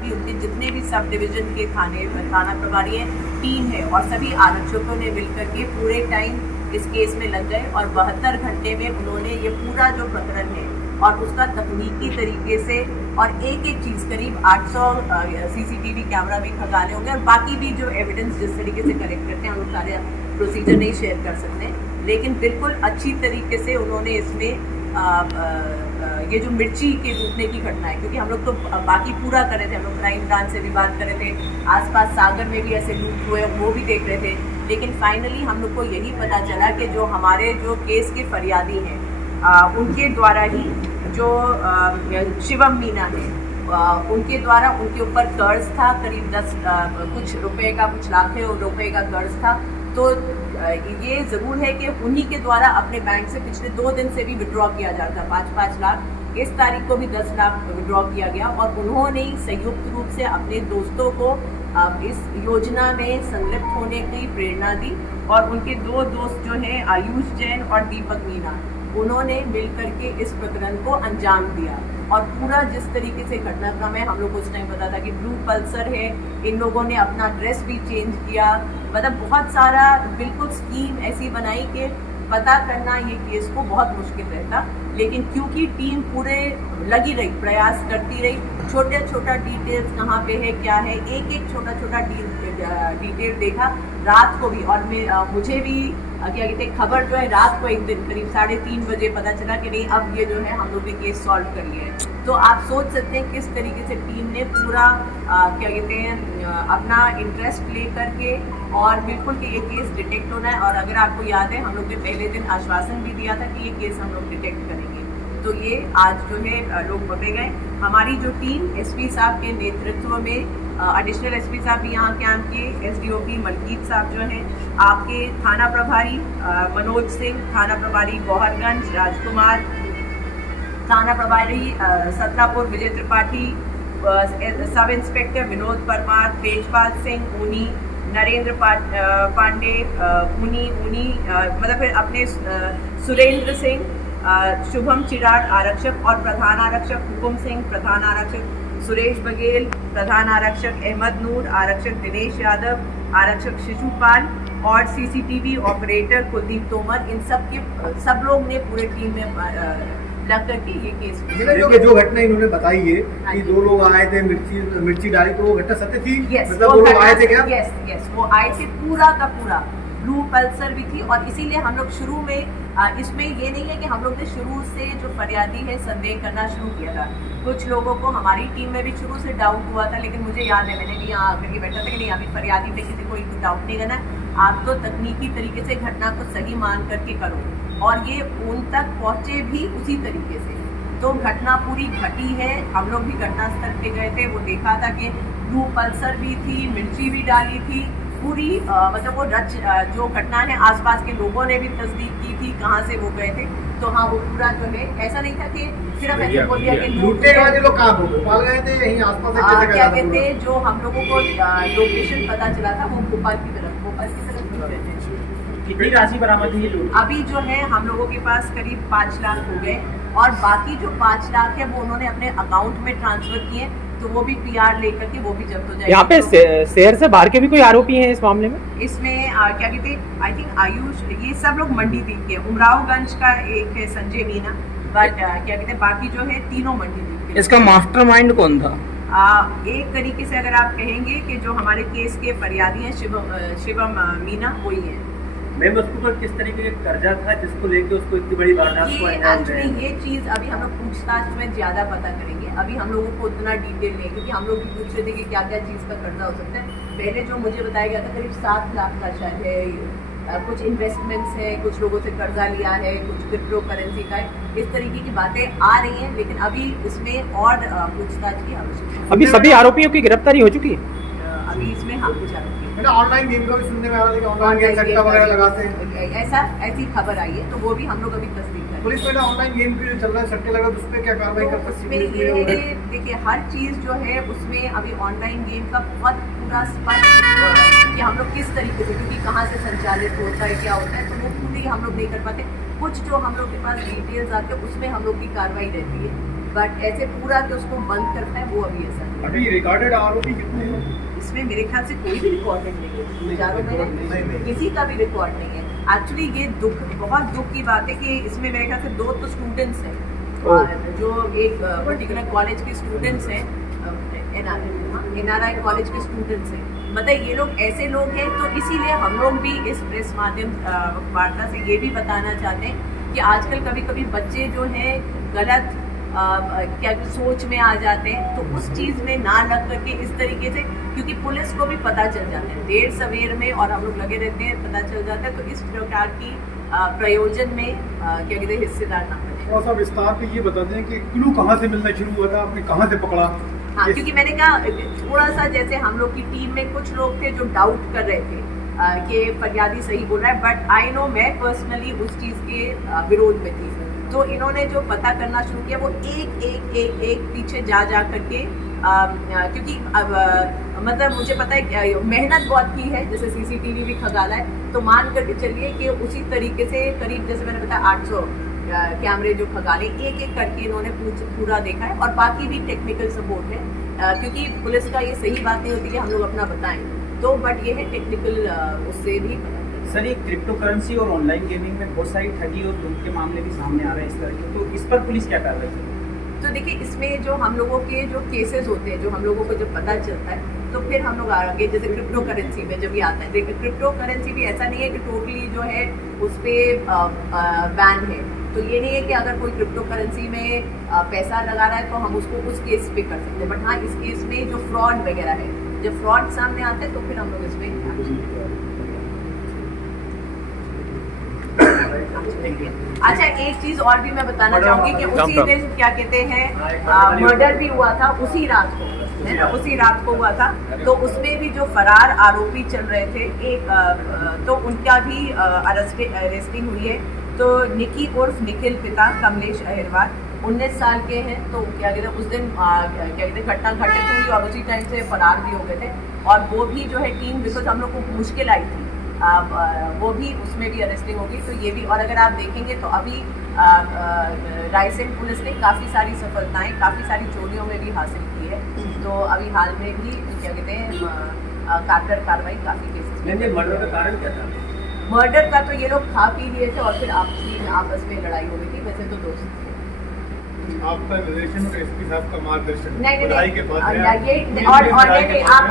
भी उनके जितने भी सब डिवीजन के थाना प्रभारी हैं, टीम है और सभी आरक्षकों ने मिलकर के पूरे टाइम इस केस में लग गए और 72 घंटे में उन्होंने ये पूरा जो प्रकरण है और उसका तकनीकी तरीके से और एक एक चीज़ करीब 800 CCTV कैमरा भी खंगाले होंगे और बाकी भी जो एविडेंस जिस तरीके से कलेक्ट करते हैं हम लोग सारे प्रोसीजर नहीं शेयर कर सकते, लेकिन बिल्कुल अच्छी तरीके से उन्होंने इसमें ये जो मिर्ची के टूटने की घटना है, क्योंकि हम लोग तो बाकी पूरा कर रहे थे, हम लोग क्राइम ब्रांच से भी बात कर रहे थे, आसपास सागर में भी ऐसे लूट हुए वो भी देख रहे थे, लेकिन फाइनली हम लोग को यही पता चला कि जो हमारे जो केस के फरियादी हैं उनके द्वारा ही जो शिवम मीना है उनके द्वारा उनके ऊपर कर्ज था करीब 10 कुछ रुपए का, कुछ लाखों रुपए का कर्ज था। तो ये ज़रूर है कि उन्हीं के द्वारा अपने बैंक से पिछले 2 दिन से भी विड्रॉ किया जाता, 5-5 लाख। इस तारीख को भी 10 लाख विड्रॉ किया गया और उन्होंने संयुक्त रूप से अपने दोस्तों को इस योजना में संलिप्त होने की प्रेरणा दी और उनके 2 दोस्त जो हैं आयुष जैन और दीपक मीना, उन्होंने मिलकर के इस प्रकरण को अंजाम दिया। और पूरा जिस तरीके से घटनाक्रम है, हम लोग को उस टाइम पता था कि ब्लू पल्सर है, इन लोगों ने अपना ड्रेस भी चेंज किया, मतलब बहुत सारा बिल्कुल स्कीम ऐसी बनाई कि पता करना ये केस को बहुत मुश्किल रहता, लेकिन क्योंकि टीम पूरे लगी रही, प्रयास करती रही, छोटा डिटेल्स कहाँ पे है क्या है, एक एक छोटा डिटेल देखा रात को भी। और मुझे भी क्या कहते हैं खबर जो है रात को एक दिन करीब 3:30 बजे पता चला कि नहीं अब ये जो है हम लोग ने केस सॉल्व कर लिया है। तो आप सोच सकते हैं किस तरीके से टीम ने पूरा क्या कहते हैं अपना इंटरेस्ट ले करके और बिल्कुल कि ये केस डिटेक्ट होना है। और अगर आपको याद है हम लोग ने पहले दिन आश्वासन भी दिया था कि ये केस हम लोग डिटेक्ट करेंगे, तो ये आज जो है लोग पकड़े गए। हमारी जो टीम एसपी साहब के नेतृत्व में एडिशनल एसपी साहब भी यहाँ कैंप के, एसडीओपी मलकीत साहब जो हैं, आपके थाना प्रभारी मनोज सिंह, थाना प्रभारी गौहरगंज राजकुमार, थाना प्रभारी सतरापुर विजय त्रिपाठी, सब इंस्पेक्टर विनोद परमार, तेजपाल सिंह ऊनी, नरेंद्र पांडे ऊनी मतलब फिर अपने सुरेंद्र सिंह, शुभम चिराग आरक्षक और प्रधान आरक्षक हुकुम सिंह, प्रधान आरक्षक सुरेश बघेल, प्रधान आरक्षक अहमद नूर, आरक्षक दिनेश यादव, आरक्षक शिशुपाल और सीसीटीवी ऑपरेटर कुलदीप तोमर, इन सब लोग ने पूरे टीम में लग करके ये केस। जो घटना इन्होंने बताई है कि 2 लोग आए थे, मिर्ची डाली, तो वो घटना सत्य थी? मतलब वो लोग आए थे क्या? यस, वो आए थे, पूरा का पूरा ब्लू पल्सर भी थी। और इसीलिए हम लोग शुरू में इसमें ये नहीं है कि हम लोग ने शुरू से जो फरियादी है संदेह करना शुरू किया था। कुछ लोगों को हमारी टीम में भी शुरू से डाउट हुआ था, लेकिन मुझे याद है मैंने भी यहाँ आकर के बैठा था कि नहीं अभी फरियादी पे किसी को डाउट नहीं करना, आप तो तकनीकी तरीके से घटना को सही मान करके करो। और ये उन तक पहुँचे भी उसी तरीके से। तो घटना पूरी घटी है, हम लोग भी घटनास्थल पे गए थे, वो देखा था कि ब्लू पल्सर भी थी, मिर्ची भी डाली थी, पूरी मतलब वो जो घटना है आसपास के लोगों ने भी तस्दीक की थी कहाँ से वो गए थे। तो हाँ वो पूरा जो है ऐसा नहीं था कि सिर्फ ऐसे बोल दिया कि लूटने वाले लोग कहाँ भोपाल गए थे, यहीं आसपास क्या कहते हैं जो हम लोगों को लोकेशन पता चला था वो भोपाल की तरफ लूट रहे थे। कितनी राशि बरामद हुई है? अभी जो है हम लोगों के पास करीब 5 लाख हो गए और बाकी जो 5 लाख है वो उन्होंने अपने अकाउंट में ट्रांसफर किए, तो वो भी पीआर लेकर के वो भी जब्त हो जाएगा। यहाँ पे शहर से बाहर के भी कोई आरोपी हैं इस मामले में? इसमें क्या कहते हैं आई थिंक आयुष, ये सब लोग मंडी द्वीप के, उमरावगंज का एक है संजय मीना, बट क्या कहते हैं बाकी जो है तीनों मंडी द्वीप के। इसका मास्टरमाइंड कौन था? एक तरीके से अगर आप कहेंगे कि जो हमारे केस के फरियादी हैं शिवम मीना वही है। मैम उसके ऊपर किस तरीके का कर्जा था जिसको लेके उसको इतनी बड़ी वारदात को अंजाम दिया? ये चीज़ अभी हम लोग पूछताछ में ज़्यादा पता करेंगे, अभी हम लोगों को उतना डिटेल नहीं, क्योंकि हम लोग भी पूछ रहे थे कि क्या क्या चीज़ का कर्जा हो सकता है। पहले जो मुझे बताया गया था करीब 7 लाख का शायद है, कुछ इन्वेस्टमेंट्स है, कुछ लोगों से कर्जा लिया है, कुछ क्रिप्टो करेंसी का है, इस तरीके की बातें आ रही हैं, लेकिन अभी इसमें और पूछताछ की आवश्यकता है। अभी सभी आरोपियों की गिरफ्तारी हो चुकी है? अभी इसमें हाँ कुछ आरोपी ऑनलाइन गेम का भी सुनने में आ रहा है कि ऑनलाइन गेम सट्टा वगैरह लगाते हैं, ऐसी खबर आई है, तो वो भी हम लोग अभी तस्दीक करें। पुलिस में ऑनलाइन गेम भी चल रहा है, सट्टे लगा, तो उस पर क्या कार्रवाई कर सकती उसमें ये है कि देखिए हर चीज़ जो है उसमें अभी ऑनलाइन गेम का बहुत पूरा स्पष्ट कि हम लोग किस तरीके से, क्योंकि कहाँ से संचालित होता है क्या होता है, तो वो पूरी हम लोग नहीं कर पाते। कुछ जो हम लोग के पास डिटेल्स आते हैं उसमें हम लोग की कार्रवाई रहती है, बट ऐसे पूरा कि उसको बंद करता है वो अभी ऐसा नहीं। अभी रिकॉर्डेड आरोपी कितने हैं? इसमें मेरे ख्याल से कोई भी रिकॉर्डेड नहीं है, चारों में किसी का भी रिकॉर्ड नहीं है। एक्चुअली ये बहुत दुख की बात है कि इसमें मेरे ख्याल से 2 तो स्टूडेंट्स हैं, जो एक पर्टिकुलर कॉलेज के स्टूडेंट्स हैं, NRI कॉलेज के स्टूडेंट्स हैं। मतलब ये लोग ऐसे लोग हैं, तो इसीलिए हम लोग भी इस प्रेस माध्यम वार्ता से ये भी बताना चाहते हैं कि आजकल कभी कभी बच्चे जो हैं गलत क्या सोच में आ जाते हैं, तो उस चीज़ में ना लग करके इस तरीके से, क्योंकि पुलिस को भी पता चल जाता है देर सवेर में, और हम लोग लगे रहते हैं, पता चल जाता है, तो इस प्रकार की प्रयोजन में क्या कहते हैं हिस्सेदार ना बने। थोड़ा सा विस्तार से ये बता दें कि क्लू कहाँ से मिलना शुरू हुआ था, आपने कहाँ से पकड़ा? हाँ, क्योंकि मैंने कहा थोड़ा सा, जैसे हम लोग की टीम में कुछ लोग थे जो डाउट कर रहे थे कि फरियादी सही बोल रहा है, बट आई नो मैं पर्सनली उस चीज़ के विरोध में थी, तो इन्होंने जो पता करना शुरू किया वो एक पीछे जा करके, क्योंकि अब मतलब मुझे पता है मेहनत बहुत की है, जैसे CCTV भी खगाला है, तो मान करके चलिए कि उसी तरीके से करीब, जैसे मैंने बताया 800 कैमरे जो खगाले, एक करके इन्होंने पूरा देखा है, और बाकी भी टेक्निकल सपोर्ट है, क्योंकि पुलिस का ये सही बात नहीं होती कि हम लोग अपना बताएं, तो बट ये है टेक्निकल उससे भी। सर, ये क्रिप्टो करेंसी और ऑनलाइन गेमिंग में बहुत सारी ठगी और लूट के मामले भी सामने आ रहे हैं इस तरह के, तो इस पर पुलिस क्या कर रही है? तो देखिए, इसमें जो हम लोगों के जो केसेस होते हैं, जो हम लोगों को जब पता चलता है, तो फिर हम लोग आगे, जैसे क्रिप्टो करेंसी में जब ये आता है, देखिए क्रिप्टो करेंसी भी ऐसा नहीं है कि टोटली जो है उस पर बैन है, तो ये नहीं है कि अगर कोई क्रिप्टो करेंसी में पैसा लगा रहा है तो हम उसको उस केस पे कर सकते हैं, बट हाँ, इस केस में जो फ्रॉड वगैरह है, जब फ्रॉड सामने आता है तो फिर हम लोग इसमें। अच्छा, एक चीज और भी मैं बताना चाहूंगी कि उसी दिन क्या कहते हैं मर्डर भी हुआ था, उसी रात को, है ना, उसी रात को हुआ था, तो उसमें भी जो फरार आरोपी चल रहे थे एक, तो उनका भी अरेस्टिंग हुई है। तो निकी उर्फ निखिल पिता कमलेश अहिरवार 19 साल के हैं, तो क्या कहते हैं उस दिन क्या कहते हैं घटना घटित हुई और उसी टाइम से फरार भी हो गए थे, और वो भी जो है टीम, बिकॉज हम लोग को मुश्किल आई थी, वो भी उसमें भी अरेस्टिंग होगी, तो ये भी। और अगर आप देखेंगे तो अभी रायसेन पुलिस ने काफ़ी सारी सफलताएं काफ़ी सारी चोरियों में भी हासिल की है, तो अभी हाल में भी क्या कहते हैं कारगर कार्रवाई काफ़ी केसेस में। मर्डर का कारण क्या था? मर्डर का तो ये लोग खा पी लिए थे और फिर आपस में लड़ाई हो गई थी, वैसे तो दोस्त थे। आपका रिलेशन और एसपी साहब का मार्गदर्शन नहीं, के बाद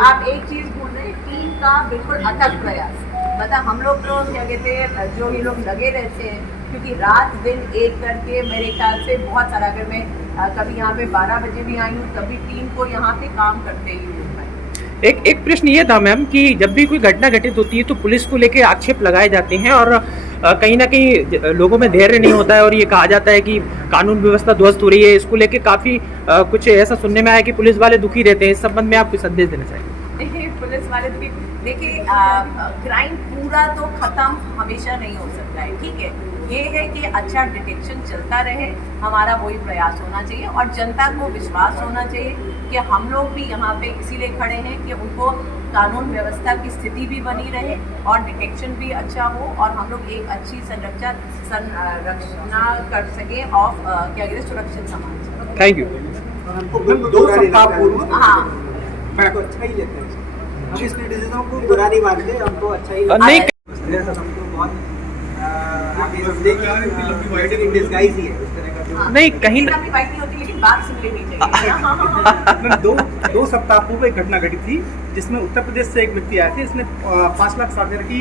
आप एक चीज भूल रहे हैं, टीम का बिल्कुल अथक प्रयास, मतलब हम लोग तो क्या कहते हैं जो ये लोग लगे रहते हैं, क्योंकि रात दिन एक करके मेरे ख्याल से बहुत सारा, अगर मैं कभी यहाँ पे 12 बजे भी आई हूँ तभी टीम को यहाँ पे काम करते ही हूँ। एक प्रश्न ये था मैम कि जब भी कोई घटना घटित होती है तो पुलिस को लेके आक्षेप लगाए जाते हैं, और कहीं ना कहीं लोगों में धैर्य नहीं होता है, और ये कहा जाता है कि कानून व्यवस्था ध्वस्त हो रही है। इसको लेके काफ़ी कुछ ऐसा सुनने में आया कि पुलिस वाले दुखी रहते हैं। इस संबंध में आप कुछ संदेश देना चाहिए? पुलिस वाले देखिए, क्राइम पूरा तो खत्म हमेशा नहीं हो सकता है, ठीक है, ये है कि अच्छा डिटेक्शन चलता रहे, हमारा वही प्रयास होना चाहिए, और जनता को विश्वास होना चाहिए कि हम लोग भी यहाँ पे इसीलिए खड़े हैं कि उनको कानून व्यवस्था की स्थिति भी बनी रहे और डिटेक्शन भी अच्छा हो, और हम लोग एक अच्छी संरक्षण कर सके ऑफ क्या कहते हैं सुरक्षित समाज। Thank you. हमको 2 सप्ताह पूर्व हाँ, हमको अच्छा ही लेते हैं, हम इस क्रिटिसिज्म को बुरा नहीं मानते, हमको अच्छा ही नहीं, हमको बहुत डिस्गाइज ही है इस तरह का। नहीं, कहीं इतना भी बाइक नहीं होती, लेकिन बात सुन लेनी चाहिए। 2 सप्ताह पूर्व एक घटना घटी थी जिसमें उत्तर प्रदेश से एक व्यक्ति आए थे, इसने 5 लाख सागर की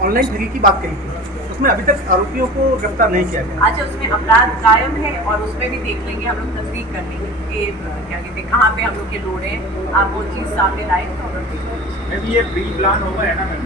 ऑनलाइन ठगी की बात कही थी, उसमें अभी तक आरोपियों को गिरफ्तार नहीं किया गया। अच्छा, उसमें अपराध कायम है और उसमें भी देख लेंगे, हम लोग तस्दीक कर लेंगे कि क्या कहते हैं कहाँ पे हम लोग के लोड है, आप वो चीज़ सामने लाए तो हम लोग ये प्री प्लान होगा है ना मैम?